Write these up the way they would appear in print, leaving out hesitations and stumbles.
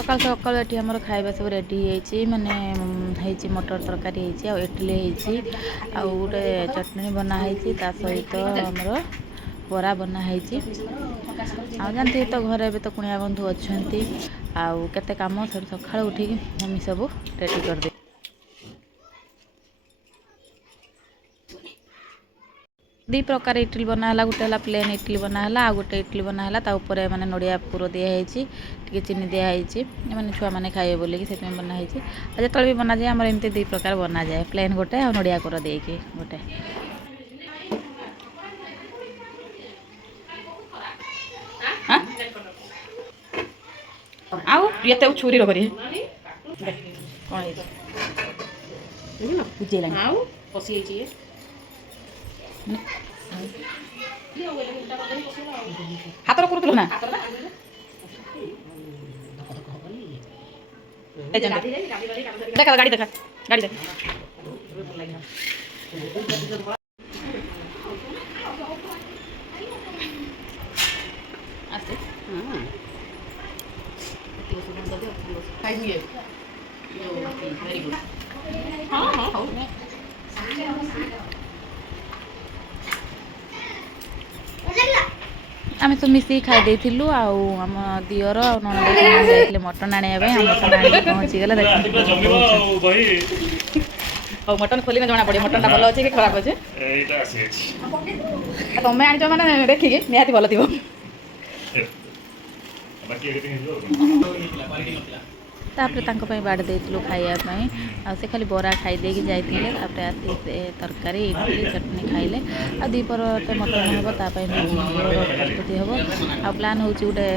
सकाल सकाल ये आमर खाଇବା सब रेडी माने मटर तरकारी आ इडली आ गोटे चटनी बनाई सहित आमर बरा बनाई जानते तो घर ए तो कुणिया बंधु अच्छा आते कम सका उठिक मम्मी सब रेडी कर दे दी प्रकार इडली बनाला गोटे है प्लेन इडली बनाला आ गोटे इडली बनाला ऊपर माने नड़िया पुर दिखाई टी चीनी दिखाई मैंने छुआ मैंने खाए बोलिकी से बनाई जो भी बना जाए आम एमती दी प्रकार बना जाए प्लेन गोटे आ नड़िया पुर देकी गोटे आउ ये छुरी करी कौन हाथ करूँ ना देखा गाड़ी देखा गाड़ी देख वेरी गुड हाँ हाँ आम सब मिसिक खाई देलु आम दियर नंद मटन आने मटन आने पहुँचीगला मटन खोली जना पड़े मटन भल अच्छे कि खराब अच्छे तुम्हें आनी मैंने देखिए निहाती भल थी तापर बाड़ देलु खायापी से खाली बरा खाई देकी जाते आसी तरकारी इडली चटनी खाइले आ दीपर तो मटन हम प्रस्तुति हम आ प्लान हूँ गोटे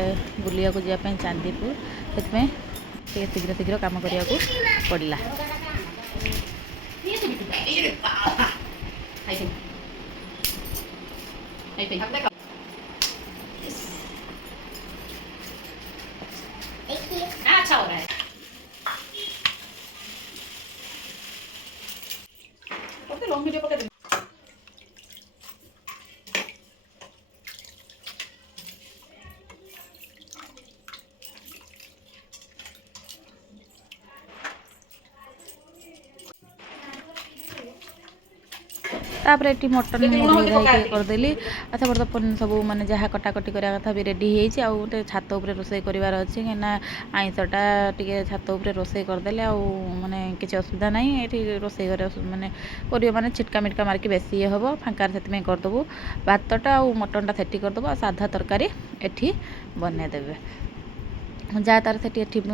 बुलिया जावाई चांदीपुर से शीघ्र शीघ्र कम करने को पड़ा अच्छा हो रहा है लॉन्ग वीडियो पकड़ तापर ये मटन करदेली अच्छा बर्तमान सब माने जहाँ कटाकटी करा कथा भी रेडी गोटे छात उपरे रोषे करार अच्छे कहीं आईंषटा टे छात उपरे रोषे करदे माने किसी असुविधा ना ये रोषे माने कर माने छिटका मिटका मारिक बेसी ये हम फाँकार से करदेबू भातटा आ मटनटा सेठी करदेबू आ साधा तरकारी एठी बनईदेवे जहाँ तार से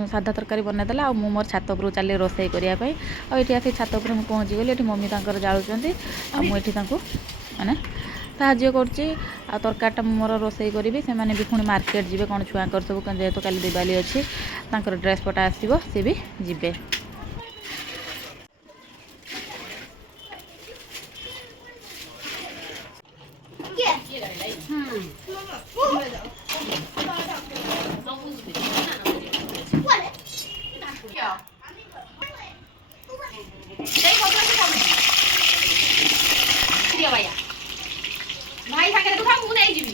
साधा तरकारी बनईदेला आ मोर छात उपरକୁ चली रोषे करने आठी आसी छात उपर पहुँची गली ये मम्मी तर जालुँच आठी माने साहाଯ୍य कर तरकारीटा मोर रोषे करी से भी पुणी मार्केट जी कौन छुआ सब जेहेतु काली दिवाली अच्छी ड्रेस पटा आसो सी भी जी भाई सागे तू खाऊ नहीं जीवी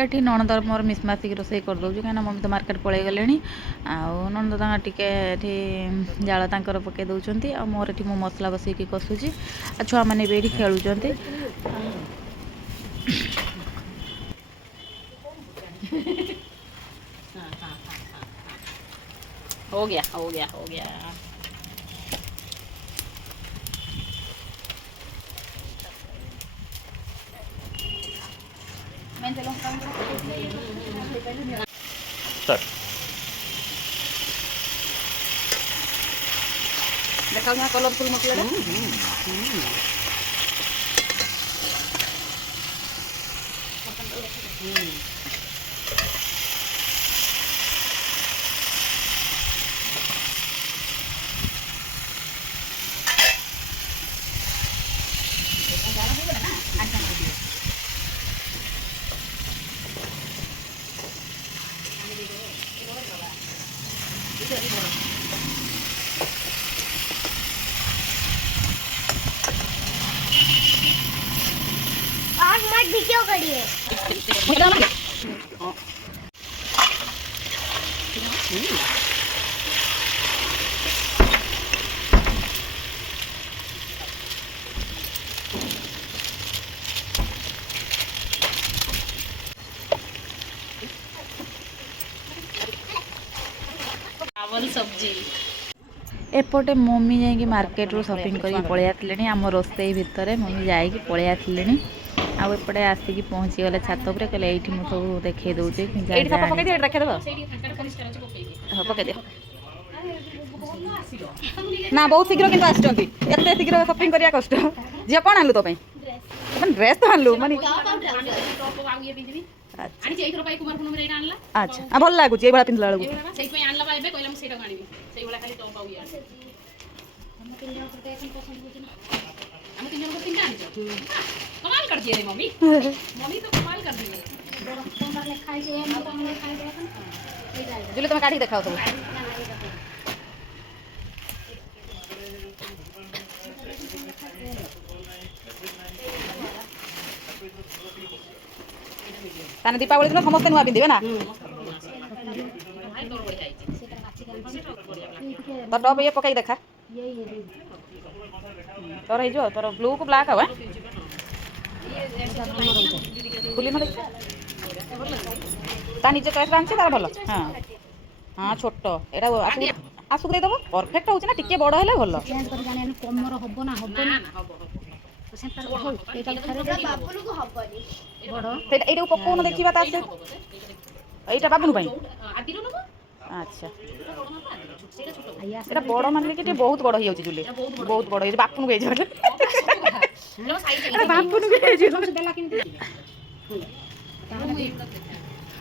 ये नणंदर मोर मिसमासिक रोषे कर दूँ कहीं मम्मी तो मार्केट पलि गले नणंद टे जाल तर पकई दौरान आ मोर ये मो मसला बसैकी कषुची आ छुआ मैंने भी ये खेलुंट हो गया हो गया हो गया मैं चलो देखा यहाँ कलरफुल मसला वीडियो करिए चावल सब्जी एपटे मम्मी जाइए मार्केट रू शॉपिंग करके पलि आसिले आम रोसई भितर मम्मी जाइए पलि आसिले आउ एपटे आसिक पहुँची गले छात पर कहले ये मुझे सब देखई दूचे ना बहुत शीघ्र किंतु आछंती एते शीघ्र शॉपिंग करिया कष्ट जे कोन आलु तो पई अपन ड्रेस तो आलु माने अच्छा आ भल लागु जे बळा पिंदला लागु सेई पे आनला बा एबे कहला हम सेटा गाणीबी सेई बळा खाली टॉप आउ यार हम तीन जन को देखन पसंद होती ना हम तीन जन को तीन आनी कमाल कर दिए रे मम्मी मम्मी तो कमाल कर दी सोमवार ले खाई जे हम तो हमने खाई देखन जुले तुम काढी देखाओ तो ताने दीपावली दिन समस्त नुआ पिंदिबे ना तो टॉप ये पकाई देखा तोर हे जो तोर ब्लू को ब्लैक हवा खुली न देख ता निजे चॉइस रांची तार भलो हां हां छोटो एटा आसु दे दबो परफेक्ट होउछ ना टिके बड़ हेले भलो चेंज कर जाने कमर हबो ना हबो ना हबो सेंटर हो एटा थरे बाबुलु को हबनी बड़ ते एटा पको न देखिबा ता से एटा बाबुनु पई आदिरो नको अच्छा सेटा छोटो एटा बड़ मानले कि बहुत बड़ हो जाउछ जुले बहुत बड़ हो बापुनु के जो लो साइज अरे बापुनु के जो देला किन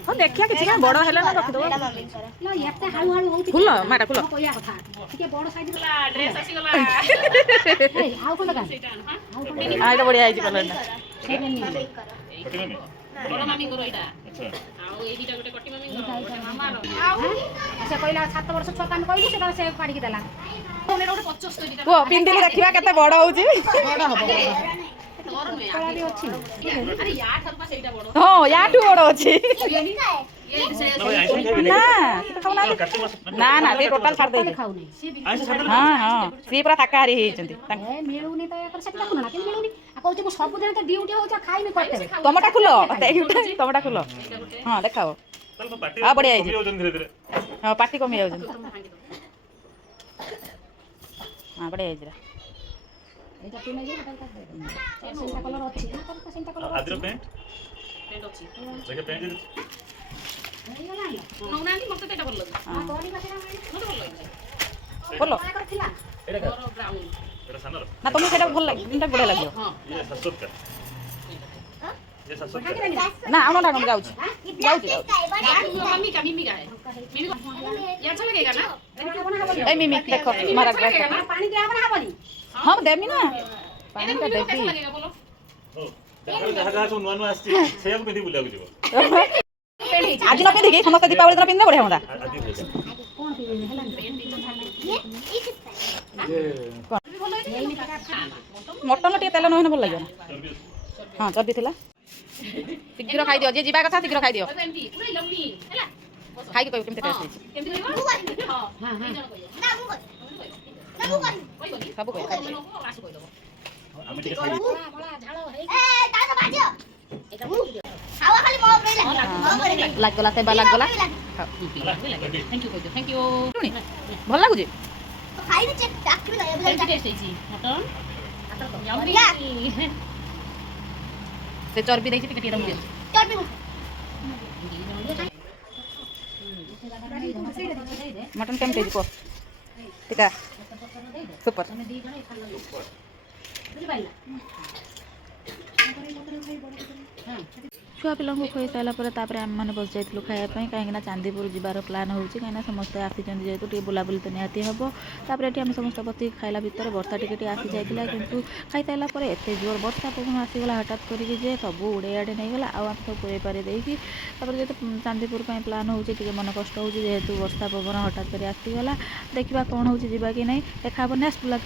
हां देखिया कि छिया बड़ हेले ना रख दो लो एते हाउ हाउ होती खुलो माटा खुलो कोया कथा ठीक है बड़ साइज ला ड्रेस आसी गला ए आउ कोन लगा आउ कोन आ तो बढ़िया आइछ कलर ना बड़ मामी करो एटा आउ ए दिटा गोटे कट्टी मामी करो मामा रो अच्छा कहला 7 वर्ष छुआ कान कहली सेटा से पाड़ी के देला ओने गोटे 75 दिटा को पिंदिली देखिबा केते बड़ होउची बड़ हबो तोर नुए कला भी अछि अरे या थारु पा सेटा बड़ हां याठू बड़ अछि ये से ना तो खाऊ ना ना ते टोटल छाड़ दे खाऊ नहीं से भी हां हां सी पूरा शाकाहारी हेचंती ए मिलुनी त एकर सेटा देखुन ना कि मिलुनी आ कहू जे सब दिन त ड्यूटी हो जा खाई नहीं करते टमाटा खुलो देखिउटा टमाटा खुलो हां देखाओ हां बढ़िया आइछ धीरे धीरे हां पार्टी कमी जाउछन हां बढ़िया आइछ एटा तू नहीं जे सेंटा कलर अछि तो सेंटा कलर आदिर पेंट पेंट अछि जगह पेंट नहीं गला नो नानी मते तेटा बोल लगे हां तोरी पासे ना मते बोल लगे बोलो कर थिला एटा का ब्राउन एटा सानर ना तुम सेटा भल लाग इनटा बढ़िया लागियो हां ये ससुर का ये ससुर का ना आनो डाउन जाउछ मम्मी का मिमी का है मिमी ये अच्छा लगेगा ना ए मिमी देखो मारा ड्रेस पानी दिया बना हबनी हम देमी ना पानी का कैसा देबी लगेगा बोलो हो जहाँ जहाँ सब नुआ नुआ आसी से को पिंदी बुलिया को आज न पिंदी समस्त दीपावली दिन पिंदे बढ़िया होता आदि हो जा कौन पीबे हला मटन टिके तेल नहिन भल लागियो ना हां चर्बी थिला शीघ्र खाई दियो जे जीवा कथा शीघ्र खाई दियो पूरा लम्बी हला खाई के केमते टेस्ट होइछ केमती लगो हां हां हां ना मु कर सब कोइ खाई आसु कहि दबो আমি ঠিক আছে बड़ा झाड़ो है ए दादा बाजियो हावा खाली मो उपरे लाग लाग गला ते बा लाग गला थैंक यू टुनी भल लागुजी तो खाई दे चेक डाक भी नहीं केमती टेस्ट है मटन या। यम्मी से चर्बी देछि टिके टिके दम दियो चल भी मटन केमते को टिका सुपर छुआ पिलांको खुई सारा पर आम मैंने बस जाइलु खायापी कहीं चांदीपुर जीवार प्लान हो समस्ते आसी जेहतु टे बुलाबुली तो निहाती हम तापर ये आम समस्त बस खाइला भितर वर्षा टी आसी जाइला किंतु खाई सारा एत जोर वर्षा पवन आसीगला हठात करके सब उड़े आड़े नहीं गला आम सब पुरे पारे देकी जो चांदीपुर प्लान हो मन कष्ट हो जेहेतु वर्षा पवन हठात कर आसीगला देखा कौन हो कि नहीं देखा नेक्स्ट ब्लॉग।